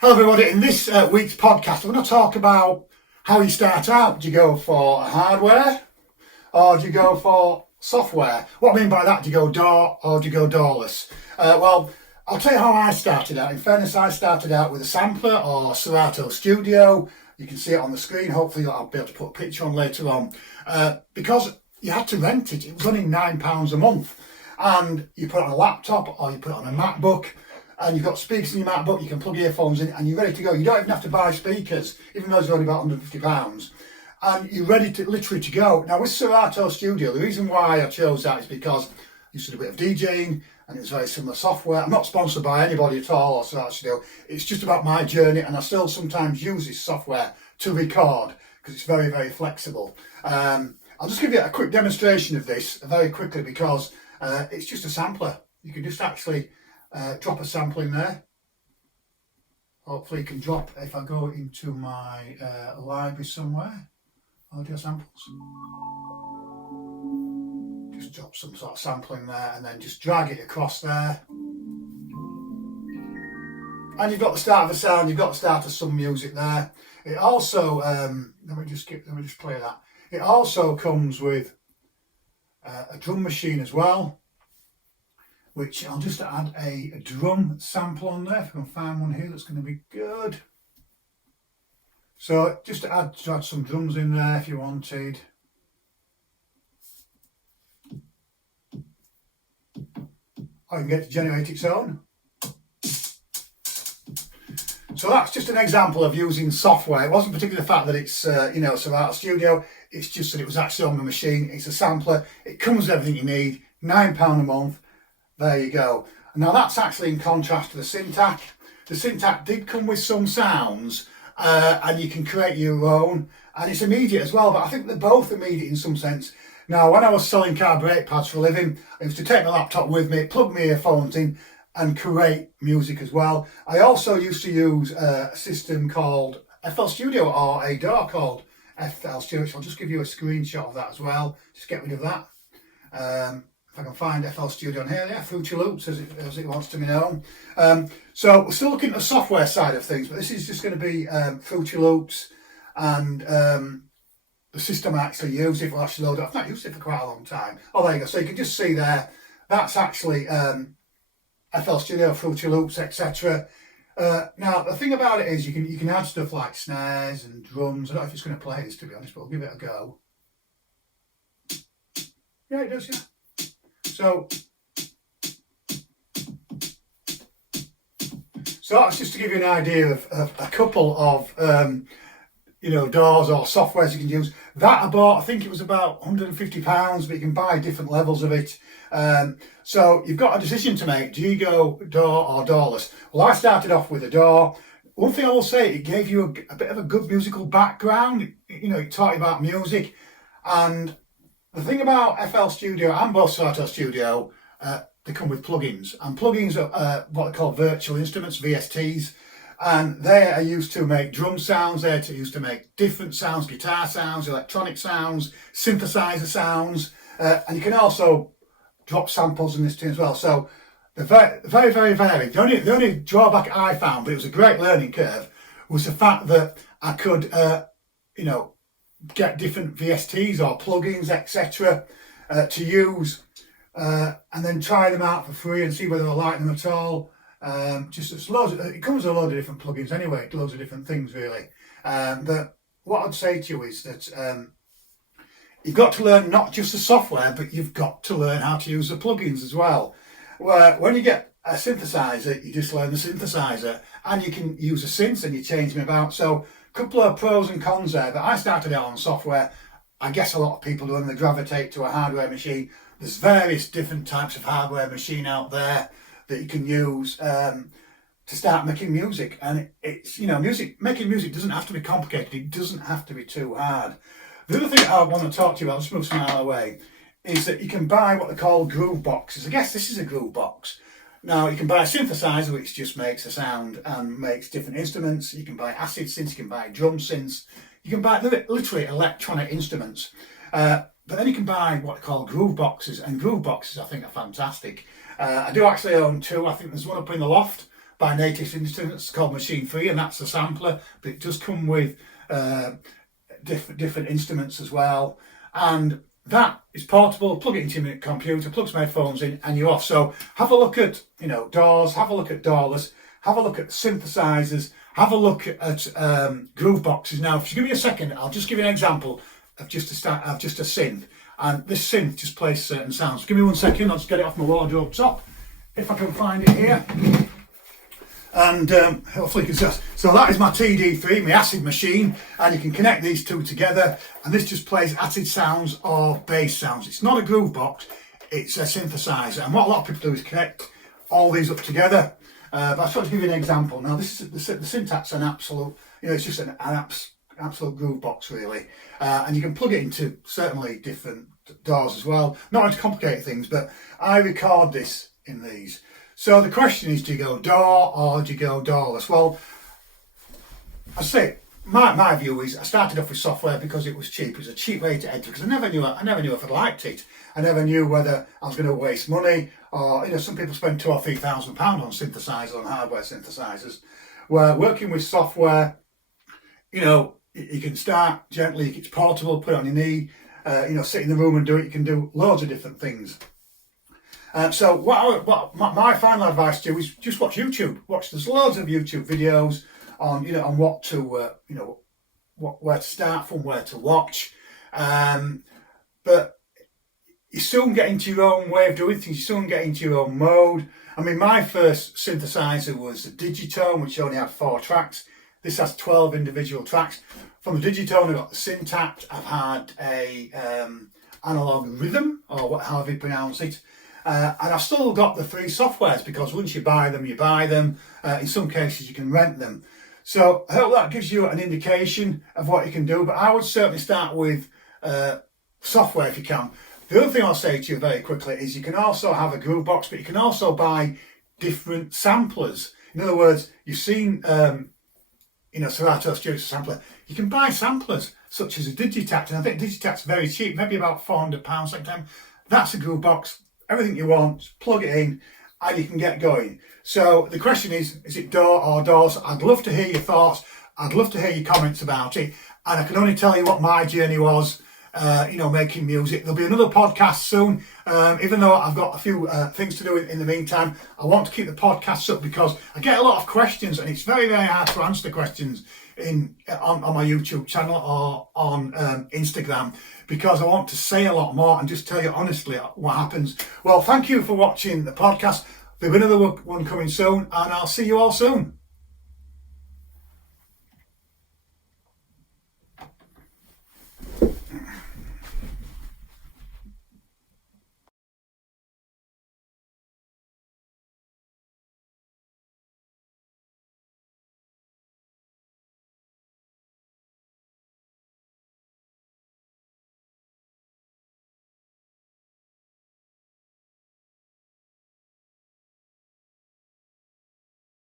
Hello everybody, in this week's podcast I'm going to talk about how you start out. Do you go for hardware or do you go for software? What I mean by that, do you go DAW or do you go DAWLESS? Well, I'll tell you how I started out. In fairness, I started out with a sampler or Serato Studio. You can see it on the screen. Hopefully I'll be able to put a picture on later on. Because you had to rent it. It was only £9 a month. And you put it on a laptop or you put it on a MacBook. And you've got speakers in your MacBook, you can plug earphones in and you're ready to go. You don't even have to buy speakers, even though they're only about £150. And you're ready to literally to go. Now with Serato Studio, the reason why I chose that is because I used to do a bit of DJing and it's very similar software. I'm not sponsored by anybody at all or Serato Studio. It's just about my journey, and I still sometimes use this software to record because it's very, very flexible. I'll just give you a quick demonstration of this very quickly because it's just a sampler. You can just actually drop a sample in there. Hopefully you can drop, if I go into my library somewhere, audio samples, just drop some sort of sample in there and then just drag it across there. And you've got the start of the sound, you've got the start of some music there. It also, let me just play that. It also comes with a drum machine as well, which I'll just add a drum sample on there. If I can find one here that's going to be good. So just to add some drums in there if you wanted. Or you can get to generate its own. So that's just an example of using software. It wasn't particularly the fact that it's Serato Studio. It's just that it was actually on the machine. It's a sampler. It comes with everything you need. £9 a month. There you go. Now that's actually in contrast to the Synth-DAW. The Synth-DAW did come with some sounds and you can create your own, and it's immediate as well, but I think they're both immediate in some sense. Now when I was selling car brake pads for a living, I used to take my laptop with me, plug my earphones in and create music as well. I also used to use a system called FL Studio or a DAW called FL Studio, so I'll just give you a screenshot of that as well. Just get rid of that. If I can find FL Studio on here, yeah, Fruity Loops as it wants to be known. So we're still looking at the software side of things, but this is just going to be Fruity Loops and the system I actually use. If I actually load it, I've not used it for quite a long time. Oh, there you go. So you can just see there, that's actually FL Studio, Fruity Loops, etc. Now the thing about it is you can add stuff like snares and drums. I don't know if it's going to play this, to be honest, but I'll give it a go. Yeah, it does, yeah. So that's just to give you an idea of a couple of DAWs or softwares you can use. That I bought, I think it was about £150, but you can buy different levels of it. So you've got a decision to make. Do you go DAW or DAWless? Well, I started off with a DAW. One thing I will say, it gave you a bit of a good musical background. It taught you about music. And the thing about FL Studio and both Serato Studio, they come with plugins. And plugins are what are called virtual instruments, VSTs. And they are used to make drum sounds, they're used to make different sounds, guitar sounds, electronic sounds, synthesizer sounds. And you can also drop samples in this too as well. So they're very, very, very varied. The only drawback I found, but it was a great learning curve, was the fact that I could, get different VSTs or plugins, etc. To use and then try them out for free and see whether I like them at all. It comes with a load of different plugins anyway, loads of different things really. But what I'd say to you is that you've got to learn not just the software, but you've got to learn how to use the plugins as well. When you get a synthesizer, you just learn the synthesizer, and you can use the synths and you change them about. So a couple of pros and cons there, but I started out on software. I guess a lot of people do, when they gravitate to a hardware machine. There's various different types of hardware machine out there that you can use to start making music. And it's making music doesn't have to be complicated. It doesn't have to be too hard. The other thing I want to talk to you about, I'll just move some out of the way, is that you can buy what they call groove boxes. I guess this is a groove box. Now you can buy a synthesizer which just makes a sound and makes different instruments. You can buy acid synths, you can buy drum synths, you can buy literally electronic instruments. But then you can buy what are called groove boxes, and groove boxes I think are fantastic. I do actually own two. I think there's one up in the loft by Native Instruments called Machine 3, and that's a sampler, but it does come with different instruments as well. And that is portable. Plug it into your computer, plug some headphones in, and you're off. So have a look at, you know, DAWs, have a look at DAWLESS, have a look at synthesizers, have a look at groove boxes. Now, if you give me a second, I'll just give you an example of just a synth. And this synth just plays certain sounds. Give me 1 second, I'll just get it off my wardrobe top, if I can find it here. And hopefully you can see. So that is my TD3, my acid machine, and you can connect these two together, and this just plays acid sounds or bass sounds. It's not a groove box, it's a synthesizer. And what a lot of people do is connect all these up together. But I thought to give you an example. Now this is the syntax, an absolute, you know, it's just an absolute groove box really, and you can plug it into certainly different DAWs as well. Not to complicate things, but I record this in these. So the question is, do you go DAW or do you go DAWless? Well, I say my view is I started off with software because it was cheap. It was a cheap way to enter, because I never knew if I liked it. I never knew whether I was going to waste money, or, you know, some people spend £2,000 or £3,000 on synthesizers, on hardware synthesizers. Where working with software, you know, you can start gently. It's portable. Put it on your knee. You know, sit in the room and do it. You can do loads of different things. So what my final advice to you is just watch YouTube. There's loads of YouTube videos on, you know, on what to you know, where to start from, where to watch. But you soon get into your own way of doing things. You soon get into your own mode. I mean, my first synthesizer was a Digitone, which only had 4 tracks. This has 12 individual tracks. From the Digitone, I got the Syntact. I've had a analog rhythm, or however you pronounce it. And I've still got the 3 softwares, because once you buy them, you buy them. In some cases, you can rent them. So I hope that gives you an indication of what you can do. But I would certainly start with software if you can. The other thing I'll say to you very quickly is you can also have a groove box, but you can also buy different samplers. In other words, you've seen, you know, Serato Studio sampler. You can buy samplers such as a Digitact, and I think Digitact's very cheap, maybe about £400 sometimes. That's a groove box. Everything you want, plug it in, and you can get going. So the question is it DAW or DAWs? I'd love to hear your thoughts. I'd love to hear your comments about it. And I can only tell you what my journey was, you know, making music. There'll be another podcast soon. Even though I've got a few things to do in the meantime, I want to keep the podcasts up because I get a lot of questions, and it's very, very hard to answer the questions on my YouTube channel or on Instagram, because I want to say a lot more and just tell you honestly what happens. Well, thank you for watching the podcast. There'll be another one coming soon, and I'll see you all soon.